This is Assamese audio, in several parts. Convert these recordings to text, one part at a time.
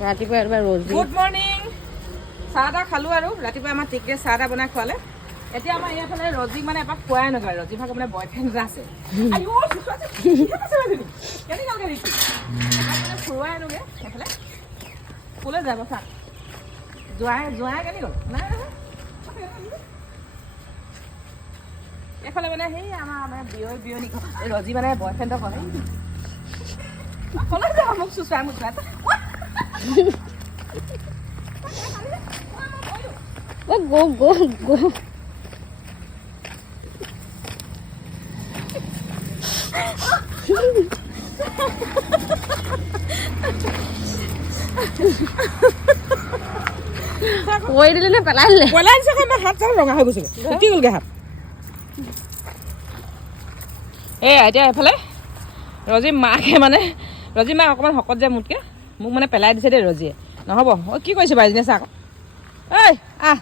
ৰাতিপুৱা এবাৰ ৰজি গুড মৰ্নিং চাহ এটা খালোঁ আৰু ৰাতিপুৱা আমাৰ ঠিকে চাহ এটা বনাই খোৱালে এতিয়া আমাৰ ইয়াৰফালে ৰজিক মানে এপাক খোৱাই নকৰে ৰজি ভাগৰ মানে বয়ফ্ৰেণ্ড এটা আছে ফুৰুৱাই আনোগৈ সেইফালে ক'লৈ যাব চাওক জোঁৱাই কেনি গ'ল নাই এইফালে মানে সেই আমাৰ বিয়নী ৰজি মানে বয়ফ্ৰেণ্ডক ক'লে ক'লৈ যাব মোক চুচুৱাই মুচুৱাই go কৈ দিলে নে পেলাই দিলে হাত চাল ৰঙা হৈ গৈছে উঠি গ'লগৈ হাত এতিয়া এইফালে ৰজি মাকে মানে ৰজি মাক অকণমান শকত যে মোতকৈ মোক মানে পেলাই দিছে দেই ৰজিয়ে নহ'ব কি কৰিছে বাইজনীয়ে চা আকৌ ঐ আহ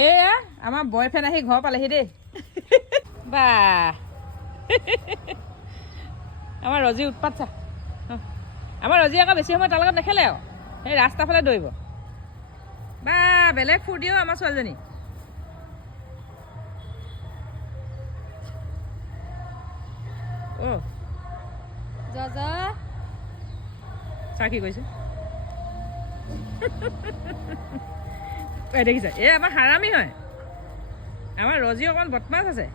এয়া আমাৰ বয়ফ্ৰেণ্ড আহি ঘৰ পালেহি দেই বা আমাৰ ৰজি উৎপাত চা আমাৰ ৰজি আকৌ বেছি সময় তাৰ লগত নেখেলে আৰু সেই ৰাস্তাৰ ফালে দৌৰিব বা বেলেগ ফূৰ্তিও আমাৰ ছোৱালীজনী চা কি কৈছে দেখিছা এই আমাৰ হাৰামী হয় আমাৰ ৰজি অকণমান বদমাছ আছে